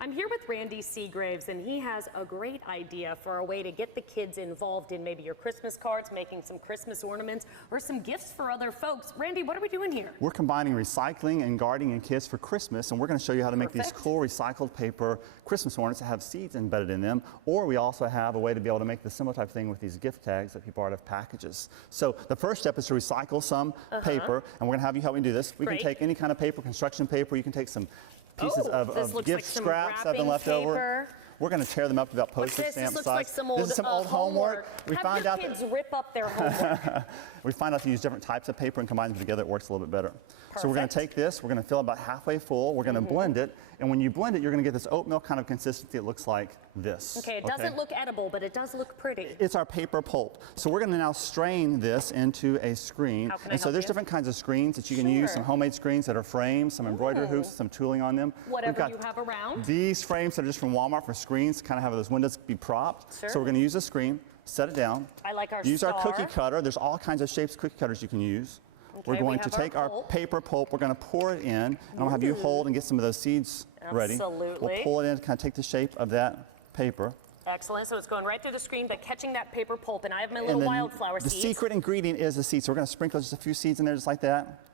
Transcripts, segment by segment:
I'm here with Randy Seagraves, and he has a great idea for a way to get the kids involved in maybe your Christmas cards, making some Christmas ornaments, or some gifts for other folks. Randy, what are we doing here? We're combining recycling and gardening and kits for Christmas, and we're going to show you how to make these cool recycled paper Christmas ornaments that have seeds embedded in them, or we also have a way to be able to make the similar type of thing with these gift tags that people are out of packages. So the first step is to recycle some paper, and we're going to have you help me do this. We can take any kind of paper, construction paper, you can take some pieces of gift scraps that have been left over. We're going to tear them up to about postage stamp size. Like some old, this is some old homework. We find out kids rip up their homework. We find out to use different types of paper and combine them together. It works a little bit better. Perfect. So we're going to take this. We're going to fill it about halfway full. We're going to blend it, and when you blend it, you're going to get this oatmeal kind of consistency. It looks like this. Okay, it doesn't look edible, but it does look pretty. It's our paper pulp. So we're going to now strain this into a screen. And so there's different kinds of screens that you can use. Some homemade screens that are frames, some embroidery hoops, some tooling on them. Whatever you have around. These frames that are just from Walmart for screens, kind of have those windows be propped. So we're going to use a screen, set it down. I like our Use our cookie cutter. There's all kinds of shapes cookie cutters you can use. We're going to take our paper pulp, we're going to pour it in, and I'll have you hold and get some of those seeds ready. Absolutely. We'll pull it in to kind of take the shape of that paper. Excellent. So it's going right through the screen, but catching that paper pulp, and I have my little wildflower seeds. The secret ingredient is the seeds. So we're going to sprinkle just a few seeds in there, just like that.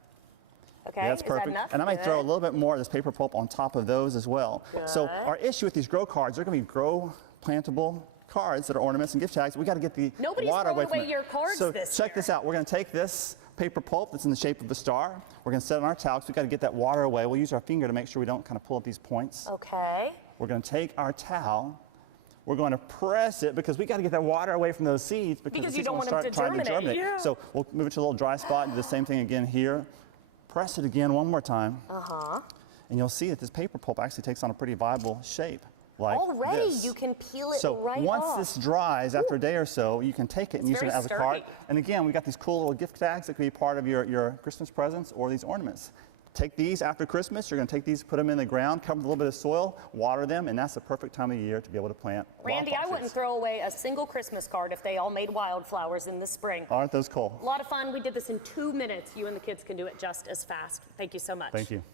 Okay, yeah, that's perfect. Is that enough? And I might throw a little bit more of this paper pulp on top of those as well. Good. So our issue with these grow cards, they're going to be grow plantable cards that are ornaments and gift tags. We got to get the water away from it. Your cards so this check this out. We're going to take this paper pulp that's in the shape of a star. We're going to set it on our towel because we've got to get that water away. We'll use our finger to make sure we don't kind of pull up these points. Okay. We're going to take our towel. We're going to press it because we got to get that water away from those seeds because you don't want them to germinate. Yeah. So we'll move it to a little dry spot and do the same thing again here. Press it again one more time. And you'll see that this paper pulp actually takes on a pretty viable shape. Like already this. You can peel it so right once off. this dries, after a day or so, you can take it and use it as a card. And again, we got these cool little gift tags that can be part of your Christmas presents or these ornaments. Take these after Christmas. You're going to take these, put them in the ground, cover with a little bit of soil, water them, and that's the perfect time of year to be able to plant Randy, I wouldn't throw away a single Christmas card if they all made wildflowers in the spring. Aren't those cool? A lot of fun. We did this in 2 minutes. You and the kids can do it just as fast. Thank you so much. Thank you.